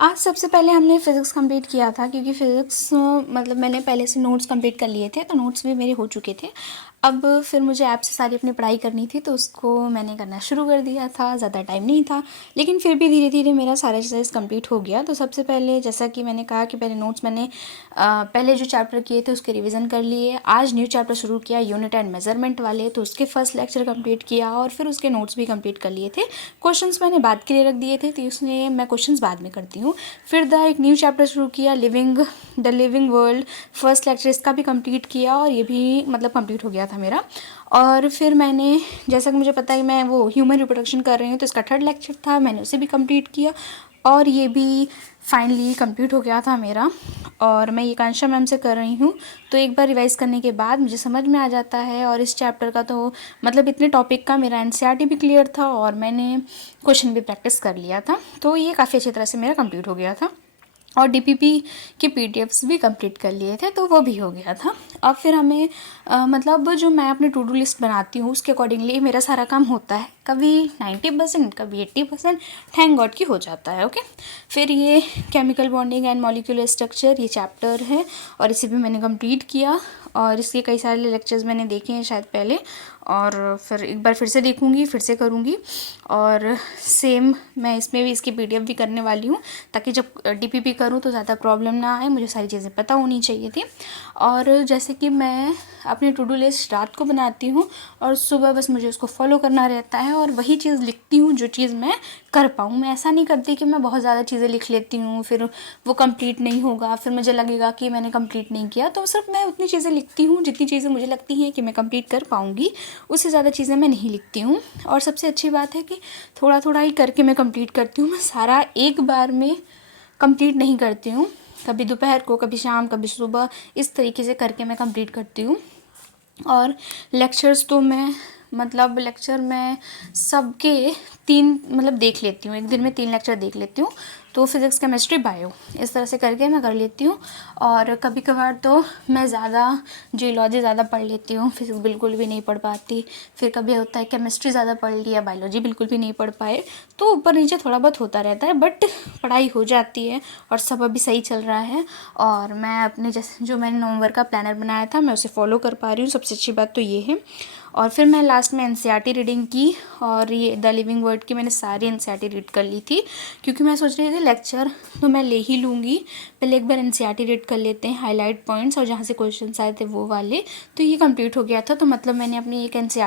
आज सबसे पहले हमने फ़िज़िक्स कंप्लीट किया था, क्योंकि फ़िज़िक्स मतलब मैंने पहले से नोट्स कंप्लीट कर लिए थे, तो नोट्स भी मेरे हो चुके थे। अब फिर मुझे ऐप से सारी अपनी पढ़ाई करनी थी, तो उसको मैंने करना शुरू कर दिया था। ज़्यादा टाइम नहीं था, लेकिन फिर भी धीरे धीरे मेरा सारा एक्सरसाइज कंप्लीट हो गया। तो सबसे पहले, जैसा कि मैंने कहा कि पहले नोट्स मैंने पहले जो चैप्टर किए थे उसके रिवीजन कर लिए। आज न्यू चैप्टर शुरू किया, यूनिट एंड मेजरमेंट वाले, तो उसके फर्स्ट लेक्चर कंप्लीट किया और फिर उसके नोट्स भी कंप्लीट कर लिए थे। क्वेश्चंस मैंने बाद के लिए रख दिए थे, तो इसलिए मैं क्वेश्चंस बाद में करती हूँ। फिर एक न्यू चैप्टर शुरू किया, the living world, first lecture इसका भी कंप्लीट किया और ये भी मतलब कंप्लीट हो गया था मेरा। और फिर मैंने, जैसा कि मुझे पता है मैं वो ह्यूमन रिप्रोडक्शन कर रही हूँ, तो इसका थर्ड लेक्चर था, मैंने उसे भी कंप्लीट किया और ये भी फाइनली कंप्लीट हो गया था मेरा। और मैं ये कांशा मैम से कर रही हूँ, तो एक बार रिवाइज़ करने के बाद मुझे समझ में आ जाता है। और इस चैप्टर का तो मतलब इतने टॉपिक का मेरा एनसीईआरटी भी क्लियर था और मैंने क्वेश्चन भी प्रैक्टिस कर लिया था, तो ये काफ़ी अच्छी तरह से मेरा कंप्लीट हो गया था। और डीपीपी के पीडीएफ्स भी कंप्लीट कर लिए थे, तो वो भी हो गया था। अब फिर हमें मतलब जो मैं अपनी टू डू लिस्ट बनाती हूँ उसके अकॉर्डिंगली मेरा सारा काम होता है। कभी 90%, कभी 80%, थैंक गॉड की हो जाता है। ओके, फिर ये chemical bonding and molecular structure ये चैप्टर है और इसे भी मैंने कंप्लीट किया। और इसके कई सारे लेक्चर्स मैंने देखे हैं शायद पहले, और फिर एक बार फिर से देखूँगी, फिर से करूँगी। और सेम मैं इसमें भी इसकी पीडीएफ भी करने वाली हूँ, ताकि जब डीपीपी करूँ तो ज़्यादा प्रॉब्लम ना आए, मुझे सारी चीज़ें पता होनी चाहिए थी। और जैसे कि मैं अपनी टू डू लिस्ट रात को बनाती हूँ और सुबह बस मुझे उसको फॉलो करना रहता है और वही चीज़ लिखती हूँ जो चीज़ मैं कर पाऊँ। मैं ऐसा नहीं करती कि मैं बहुत ज़्यादा चीज़ें लिख लेती हूँ, फिर वो कंप्लीट नहीं होगा, फिर मुझे लगेगा कि मैंने कंप्लीट नहीं किया। तो सिर्फ मैं उतनी चीज़ें लिखती हूँ जितनी चीज़ें मुझे लगती हैं कि मैं कंप्लीट कर पाऊँगी, उससे ज़्यादा चीज़ें मैं नहीं लिखती हूँ। और सबसे अच्छी बात है कि थोड़ा थोड़ा ही करके मैं कंप्लीट करती हूँ, मैं सारा एक बार में कंप्लीट नहीं करती हूँ। कभी दोपहर को, कभी शाम, कभी सुबह, इस तरीके से करके मैं कंप्लीट करती हूँ। और लेक्चर्स तो मैं मतलब लेक्चर मैं सबके 3 मतलब देख लेती हूँ, एक दिन में 3 लेक्चर देख लेती हूँ। तो फिज़िक्स, केमिस्ट्री, बायो, इस तरह से करके मैं कर लेती हूँ। और कभी कभार तो मैं ज़्यादा जियोलॉजी ज़्यादा पढ़ लेती हूँ, फिज़िक्स बिल्कुल भी नहीं पढ़ पाती। फिर कभी होता है केमिस्ट्री ज़्यादा पढ़ लिया, बायोलॉजी बिल्कुल भी नहीं पढ़ पाए। तो ऊपर नीचे थोड़ा बहुत होता रहता है, बट पढ़ाई हो जाती है और सब अभी सही चल रहा है। और मैं अपने जैसे जो मैंने नवंबर का प्लानर बनाया था मैं उसे फॉलो कर पा रही हूँ, सबसे अच्छी बात तो ये है। और फिर मैं लास्ट में एनसीईआरटी रीडिंग की, और ये द लिविंग वर्ल्ड की मैंने सारी एनसीईआरटी रीड कर ली थी, क्योंकि मैं सोच रही थी लेक्चर तो मैं ले ही लूँगी, पहले एक बार एनसीईआरटी रीड कर लेते हैं, हाईलाइट पॉइंट्स और जहाँ से क्वेश्चन आए थे वो वाले। तो ये कंप्लीट हो गया था, तो मतलब मैंने अपनी एक एनसीईआरटी